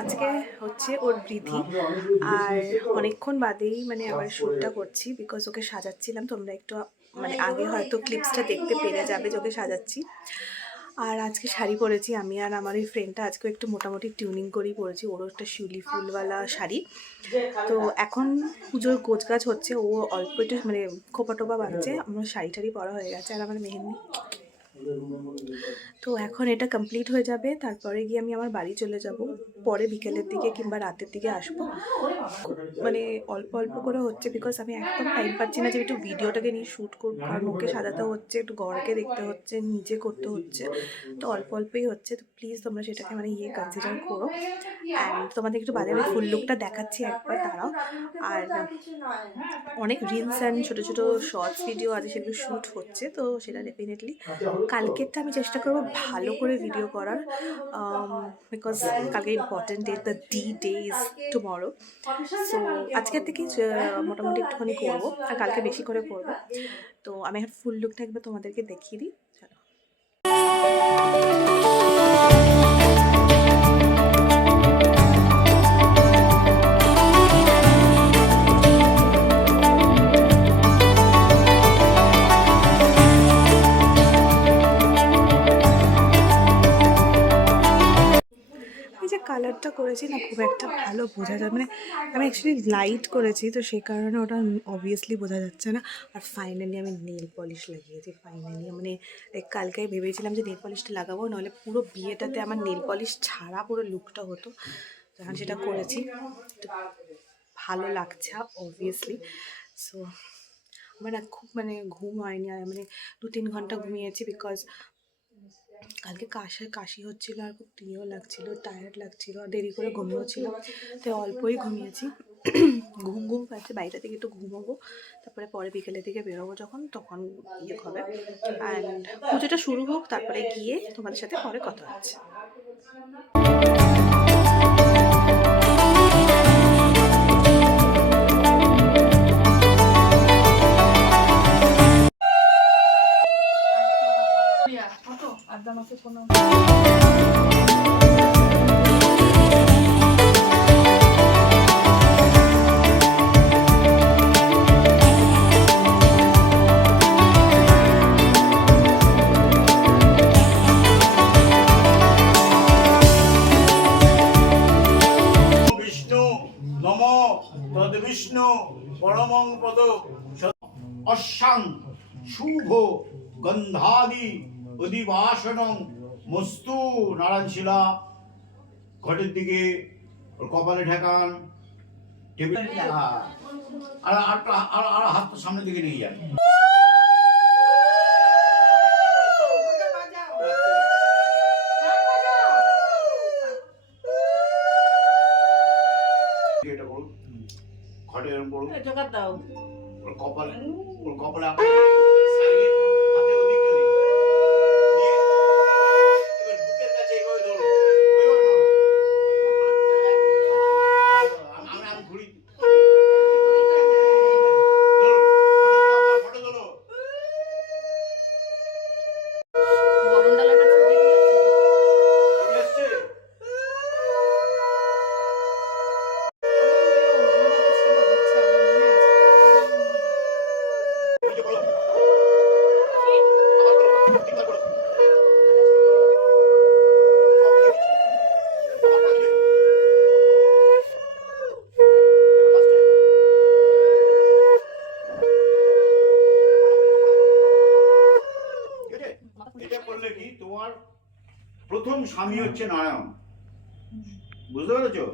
আজকে হচ্ছে ওর বৃদ্ধি, আর অনেকক্ষণ বাদেই মানে আবার শ্যুটটা করছি বিকজ ওকে সাজাচ্ছিলাম। তোমরা একটু মানে আগে হয়তো ক্লিপসটা দেখতে পেরে যাবে যে ওকে সাজাচ্ছি। আর আজকে শাড়ি পরেছি আমি, আর আমার ওই ফ্রেন্ডটা আজকে একটু মোটামুটি টিউনিং করেই পরেছি। ওরও একটা শিউলি ফুলওয়ালা শাড়ি। তো এখন পুজোর গোছগাছ হচ্ছে, ও অল্প একটু মানে খোপা টোপা বাঁধছে, আমার শাড়ি টাড়ি পরা হয়ে গেছে, আর আমার মেহেন্দি। তো এখন এটা কমপ্লিট হয়ে যাবে, তারপরে গিয়ে আমি আমার বাড়ি চলে যাব। পরে বিকেলের দিকে কিংবা রাতের দিকে আসবো। মানে অল্প অল্প করে হচ্ছে বিকজ আমি একদম টাইম পাচ্ছি না যে একটু ভিডিওটাকে নিয়ে শ্যুট করবো, কারণ ওকে সাজাতে হচ্ছে, একটু ঘরকে দেখতে হচ্ছে, নিজে করতে হচ্ছে। তো অল্প অল্পই হচ্ছে। তো প্লিজ তোমরা সেটাকে মানে কনসিডার করো। অ্যান্ড তোমাদের একটু বাজারে ফুল লুকটা দেখাচ্ছি একবার, দাঁড়াও। আর অনেক রিলস অ্যান্ড ছোটো ছোটো শর্টস ভিডিও আছে, সেগুলো শ্যুট হচ্ছে। তো সেটা ডেফিনেটলি কালকেরটা আমি চেষ্টা করবো ভালো করে ভিডিও করার, বিকজ কালকে important day, the day is tomorrow. So আজকের থেকেই মোটামুটি একটুখানি করবো, আর কালকে বেশি করে করবো। তো আমি এখন ফুল লুকটা একবার তোমাদেরকে দেখিয়ে দিই। চলো। কালারটা করেছি না, খুব একটা ভালো বোঝা যায়, মানে আমি অ্যাকচুয়ালি লাইট করেছি, তো সেই কারণে ওটা অবভিয়াসলি বোঝা যাচ্ছে না। আর ফাইনালি আমি নেল পলিশ লাগিয়েছি। ফাইনালি মানে কালকেই ভেবেছিলাম যে নেল পলিশটা লাগাবো, নাহলে পুরো বিয়েটাতে আমার নেল পলিশ ছাড়া পুরো লুকটা হতো। তখন সেটা করেছি, তো ভালো লাগছে অবভিয়াসলি। সো আমার না খুব মানে ঘুম হয়নি, আর মানে 2-3 ঘন্টা ঘুমিয়েছি বিকজ কালকে কাশি হচ্ছিলো, আর খুব প্রিয় লাগছিলো, টায়ার্ড লাগছিলো, আর দেরি করে ঘুমিয়েও ছিল, তাই অল্পই ঘুমিয়েছি। ঘুম পাচ্ছে, বাইরে থেকে একটু ঘুমোবো, তারপরে পরে বিকেলের দিকে বেরোবো যখন, তখন হবে। অ্যান্ড পুজোটা শুরু হোক, তারপরে গিয়ে তোমাদের সাথে পরে কথা হচ্ছে। বিষ্ণু পরমং পদ অশ্বাং শুভ গন্ধাদি অধিবাসনং মস্তু। নারায়ণ শিলা ঘটের দিকে কপালে ঠেকান, টেবিল আর হাতটা সামনের দিকে নিয়ে যান। এটা করুন, ঘটে এরকম করুন, ওর কপালে হাতে ওদিকে নিয়ে বুকের কাছে এইভাবে ধরুন। আমি ঘুরি, ফটো তোলো। তোমার প্রথম স্বামী হচ্ছে নারায়ণ, বুঝতে পেরেছো?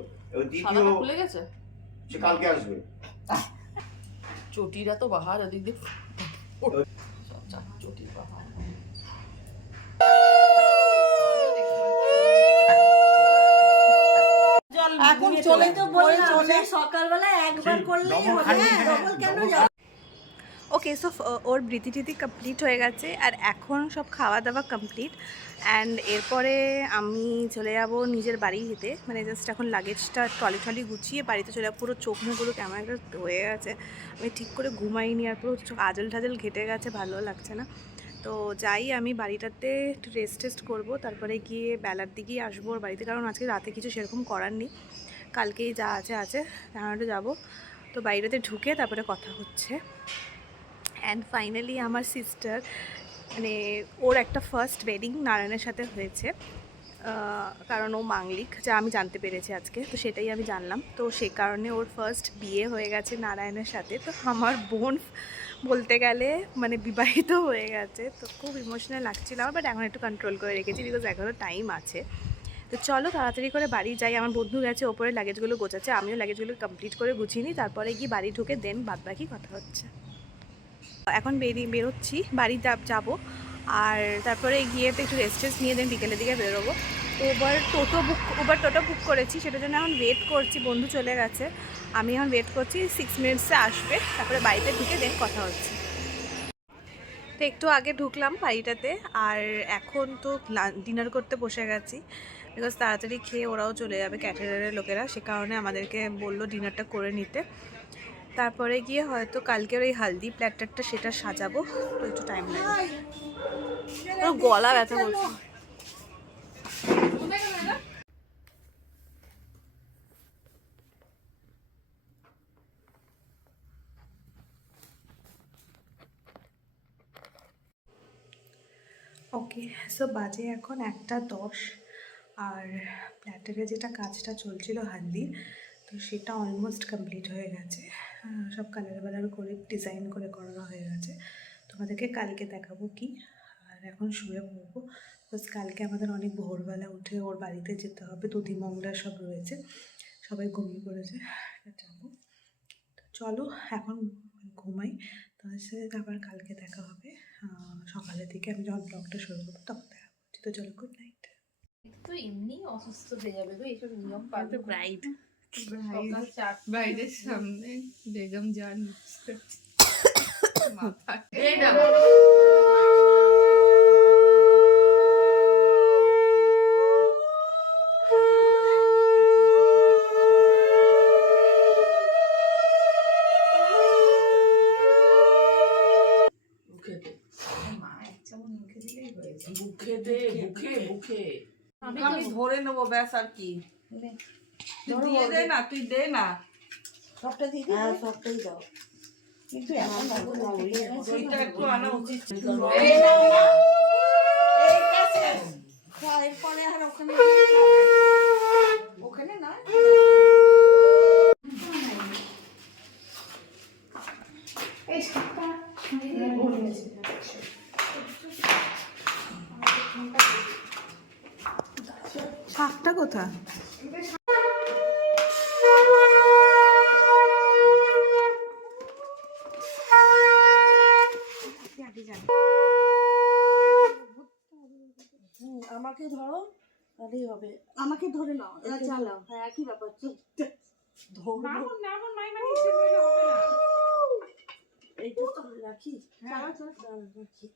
দ্বিতীয় ভুলে গেছে, সে কালকে আসবে। চটিরা তো বাহার ওদিক দিয়ে চটির বাহার। এখন চলে তো বলে চলে সকালবেলা একবার করলেই হবে, ডবল কেন যাবে? ওকে, সো ওর বৃদ্ধি কমপ্লিট হয়ে গেছে, আর এখন সব খাওয়া দাওয়া কমপ্লিট। অ্যান্ড এরপরে আমি চলে যাব নিজের বাড়িতে, মানে জাস্ট এখন লাগেজটা ট্রলি গুছিয়ে বাড়িতে চলে যাবো। পুরো চোখ মুখগুলো কেমন একটা হয়ে গেছে, আমি ঠিক করে ঘুমাইনি, আর পুরো চোখ আজল ঠাজল ঘেটে গেছে, ভালো লাগছে না। তো তো যাই আমি বাড়িটাতে একটু রেস্ট করবো, তারপরে গিয়ে বেলার দিকেই আসবো ওর বাড়িতে, কারণ আজকে রাতে কিছু সেরকম করার নেই, কালকেই যা আছে তাহলে যাবো। তো বাড়িটাতে ঢুকে তারপরে কথা হচ্ছে। অ্যান্ড ফাইনালি আমার সিস্টার, মানে ওর একটা ফার্স্ট ওয়েডিং নারায়ণের সাথে হয়েছে, কারণ ও মাঙ্গলিক, যা আমি জানতে পেরেছি আজকে, তো সেটাই আমি জানলাম। তো সে কারণে ওর ফার্স্ট বিয়ে হয়ে গেছে নারায়ণের সাথে। তো আমার বোন বলতে গেলে মানে বিবাহিত হয়ে গেছে, তো খুব ইমোশনাল লাগছিল আমার, বাট এখন একটু কন্ট্রোল করে রেখেছি বিকজ এখনও টাইম আছে। তো চলো তাড়াতাড়ি করে বাড়ি যাই। আমার বন্ধু গেছে ওপরে লাগেজগুলো গোছাচ্ছে, আমিও লাগেজগুলো কমপ্লিট করে গুছিয়ে নিই, তারপরে গিয়ে বাড়ি ঢুকে দেন বাদবাকি কথা হচ্ছে। এখন বেরোচ্ছি, বাড়ি যাবো, আর তারপরে গিয়ে তো একটু রেস্ট নিয়ে দেন বিকেলের দিকে বেরোবো। ওবার টোটো বুক করেছি, সেটার জন্য এখন ওয়েট করছি। বন্ধু চলে গেছে, আমি এখন ওয়েট করছি 6 মিনিটসে আসবে, তারপরে বাড়িতে ঢুকে দেন কথা হচ্ছে। তো একটু আগে ঢুকলাম বাড়িটাতে, আর এখন তো ডিনার করতে বসে গেছি বিকজ তাড়াতাড়ি খেয়ে ওরাও চলে যাবে ক্যাটারারের লোকেরা, সে কারণে আমাদেরকে বললো ডিনারটা করে নিতে। তারপরে গিয়ে হয়তো কালকের ওই হালদি প্ল্যাটারটা সেটা সাজাবো, তো একটু টাইম লাগবে। গলা ব্যথা করছে। ওকে, সো বাজে এখন 1:10, আর প্ল্যাটারে যেটা কাজটা চলছিল হালদির, তো সেটা অলমোস্ট কমপ্লিট হয়ে গেছে। সব কালার করে ডিজাইন করে করানো হয়ে গেছে। তোমাদেরকে কালকে দেখাবো কি। আর এখন শুয়ে পড়বো, বিকজ কালকে আমাদের অনেক ভোরবেলা উঠে ওর বাড়িতে যেতে হবে, দুধিমঙ্গলা সব রয়েছে, সবাই ঘুমিয়ে পড়েছে, যাবো। তো চলো এখন ঘুমাই, তোমাদের সাথে আবার কালকে দেখা হবে সকালের দিকে। আমি যখন ব্লগটা শুরু করবো তখন দেখা করছি। তো চলো, গুড নাইট। তো এমনি অসুস্থ হয়ে যাবে গো, এইসব নিয়ম পালন। ব্রাইড ব্রাইডের সামনে বেগম জান মাথা আমি ধরে নেবো, ব্যাস আর কি। দিয়ে দে না, তুই দে না, সবটা দিয়ে হ্যাঁ সবটাই দাও, কিন্তু ওইটা একটু আনা উচিত ছিল। এরপরে আর ওখানে না শাকটা কোথায়? আমাকে ধরো তাহলেই হবে, আমাকে ধরে নাও, এটা চালাও, হ্যাঁ একই ব্যাপার। এইটা তো রাখি, রাখি।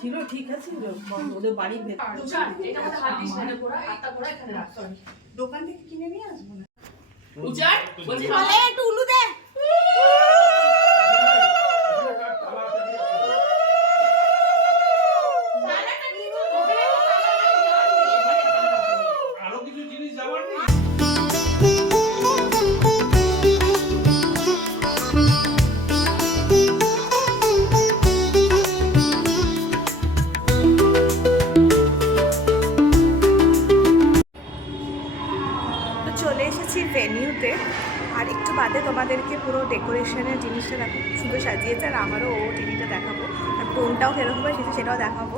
ছিল ঠিক আছে, ওদের বাড়ির দোকান থেকে কিনে নিয়ে আসবো না। একটু উলু দে। আরো কিছু জিনিস যাওয়ার নেই। চলে এসেছি ভেনিউতে, আর একটু বাদে তোমাদেরকে পুরো ডেকোরেশনের জিনিসটা দেখো, সুন্দর সাজিয়েছে, আর আমারও ও টিভিটা দেখাবো, আর টোনটাও সেরকম হয়েছে সেটাও দেখাবো।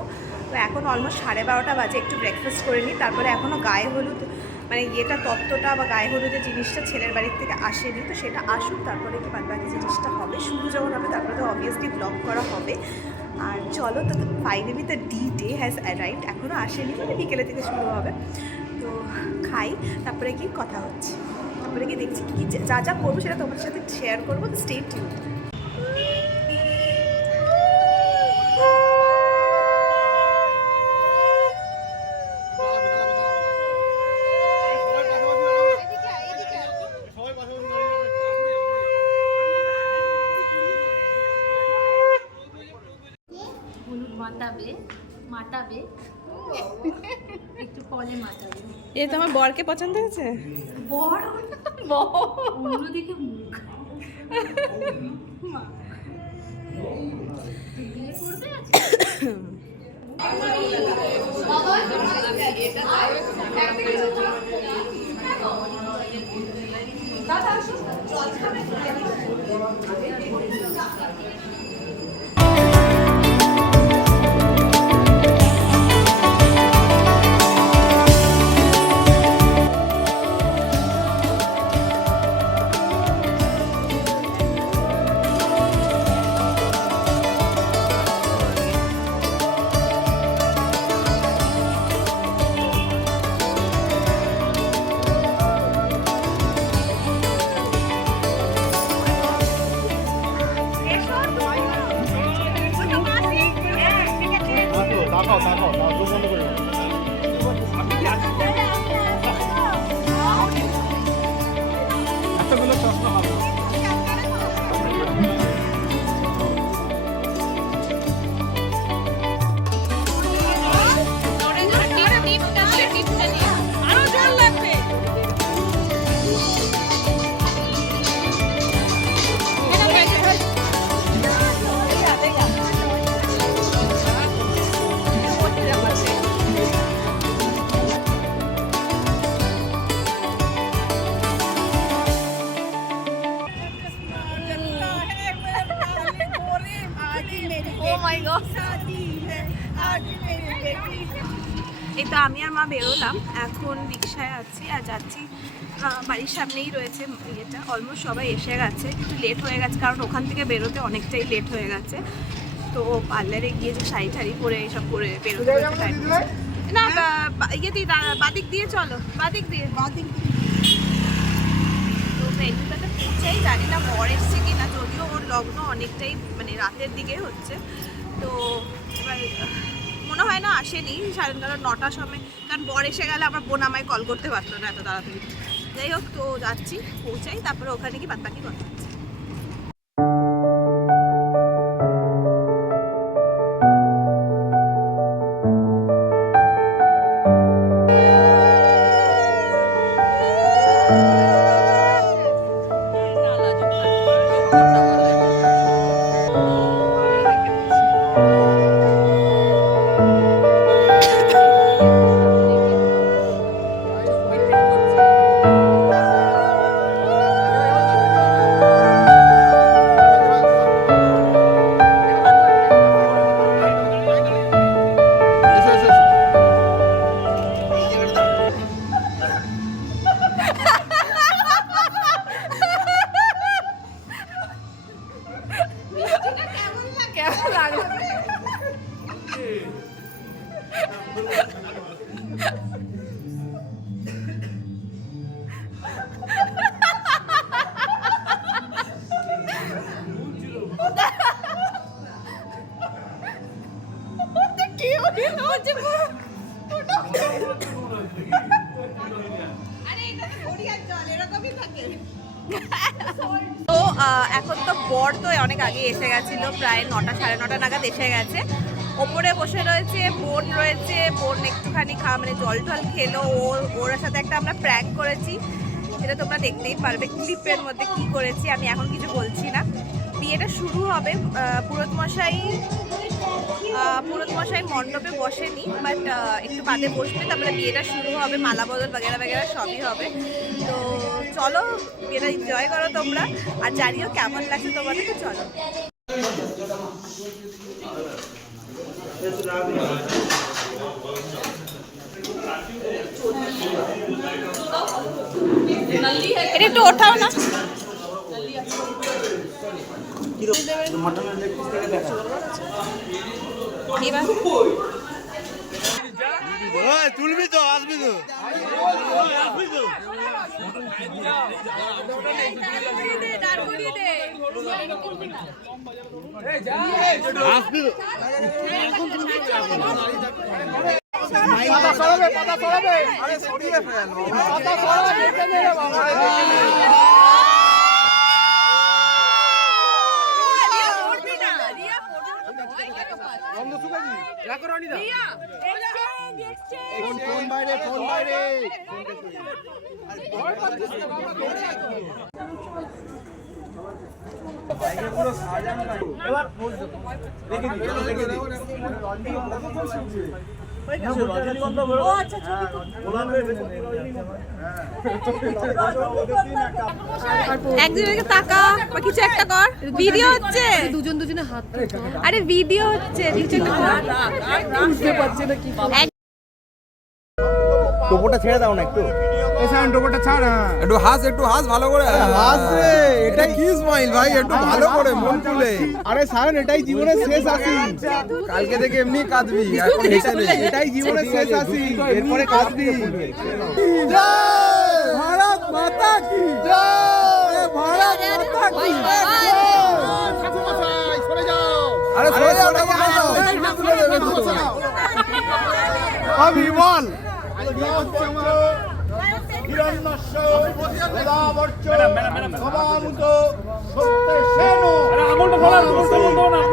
তো এখন অলমোস্ট 12:30 বাজে, একটু ব্রেকফাস্ট করে নিই, তারপরে এখনও গায়ে হলুদ মানে ইয়েটা তত্ত্বটা বা গায়ে হলুদের জিনিসটা ছেলের বাড়ির থেকে আসেনি, তো সেটা আসুক তারপরে কি বাকি জিনিসটা হবে। শুরু যখন হবে তারপরে তো অবভিয়াসলি ব্লগ করা হবে। আর চলো, তো finally the day has arrived, এখনও আসেনি, মানে বিকেলে থেকে শুরু হবে। তো খাই, তারপরে কি কথা হচ্ছে, তারপরে কি দেখছি কি যা যা করবো সেটা তোমাদের সাথে শেয়ার করবো। তো স্টে টিউনড। হলুদ মাটাবে মাটাবে একটু কলে মাটাবে। এ তো আমার বরকে পছন্দ হয়েছে। বড় অন্যদিকে মুখ বিয়ে করবে আজকে? এই তো আমি আর মা বেরোলাম, এখন রিক্সায় আছি আর যাচ্ছি। বাড়ির সামনেই রয়েছে ইয়েটা, অলমোস্ট সবাই এসে গেছে, একটু লেট হয়ে গেছে কারণ ওখান থেকে বেরোতে অনেকটাই লেট হয়ে গেছে। তো পার্লারে গিয়ে যে শাড়ি ঠাড়ি পরে এইসব করে বেরোতে টাইম না, ইয়ে দিয়ে বাদিক দিয়ে চলো, বাদিক দিয়ে তো ভেন্যুটাতে পৌঁছাই, জানি না বর এসছে কি না, যদিও ওর লগ্ন অনেকটাই মানে রাতের দিকে হচ্ছে। তো এবার মনে হয় না আসেনি, 9:30 সময়, কারণ বর এসে গেলে আমার বোন আমায় কল করতে পারতো না এত তাড়াতাড়ি। যাই হোক, তো যাচ্ছি, পৌঁছাই, তারপরে ওখানে কি বাদবাকি কথা হচ্ছে। তো এখন তো বর তো অনেক আগে এসে গেছিল, প্রায় 9টা 9:30 নাগাদ এসে গেছে। ওপরে বসে রয়েছে, বোন রয়েছে, বোন একটুখানি মানে জল টল খেলো। ওর সাথে একটা আমরা প্র্যাঙ্ক করেছি, সেটা তোমরা দেখতেই পারবে ক্লিপের মধ্যে কি করেছি, আমি এখন কিছু বলছি না। বিয়েটা শুরু হবে, পুরোহিত মশাই মণ্ডপে বসেনি, বাট একটু বাদে বসবে, তারপরে বিয়েটা শুরু হবে, মালা বদল বাগেরা সবই হবে। তো চলো, বিয়েটা এনজয় করো তোমরা, আর জানিও কেমন লাগছে তোমাদের। তো চলো। এটা একটু ওঠাও না। তুলবি তো, আসবি তো। আসবি তো। পাতা সরাবে, আরে সরিয়ে ফেল। পাতা সরাবে, ফোন বাইরে। একদিকে তাকা বা কিছু একটা কর, ভিডিও হচ্ছে। দুজনে হাত আরে ভিডিও হচ্ছে, কিছু একটা কর। বুঝতে পারছি না কি টোপোটা ছেড়ে দাও না একটু। টোপোটা ছাড়। একটু হাস ভালো করে। হাস রে, এটাই কি স্মাইল ভাই, একটু ভালো করে মন খুলে। আরে সায়ন, এটাই জীবনের শেষ হাসি। কালকে থেকে এমনি কাঁদবি, এখন এটাই জীবনের শেষ হাসি, এরপরে কাঁদবি। জয় ভারত মাতা কি জয়, ভারত মাতা কি জয়। আরে সরে যাও না, আমি বল।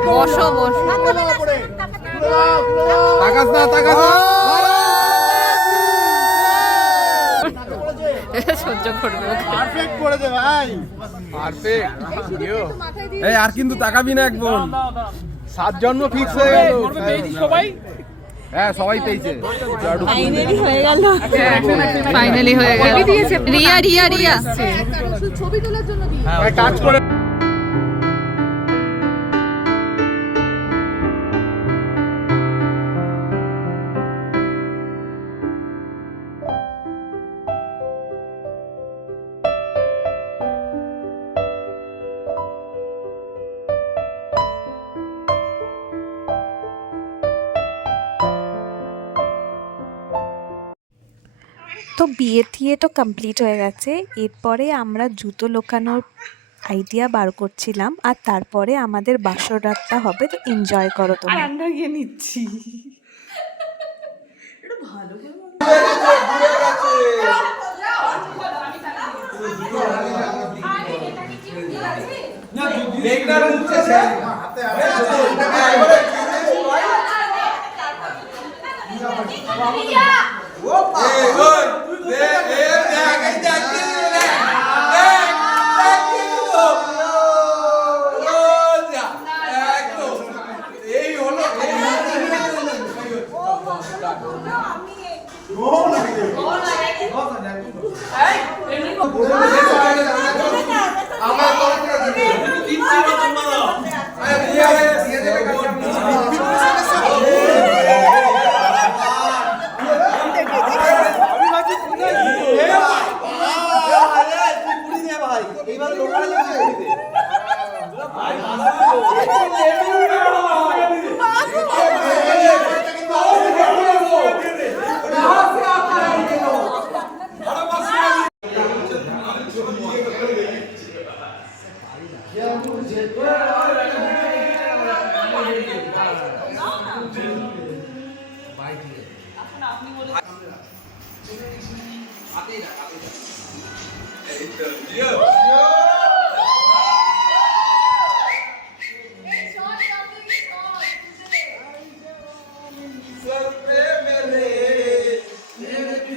বসো বসো। তাকাস না। সহ্য করবে। পারফেক্ট করে দে ভাই, পারফেক্ট। এই আর কিন্তু তাকাবি না একদম। 7 জন্ম ফিক্স হয়ে গেল সবাই। হ্যাঁ সবাই পেয়েছে। ফাইনালি হয়ে গেল। ফাইনালি হয়ে গেল। রিয়া ছবি তোলার জন্য দিয়ে টাচ করে। তো বিয়ে তো কমপ্লিট হয়ে গেছে। এরপরে আমরা জুতো লোকানোর আইডিয়া বার করছিলাম, আর তারপরে আমাদের বাসর রাতটা হবে। তো এনজয় করো তোমরা। আমরা গিয়ে নিচ্ছি। Yeah.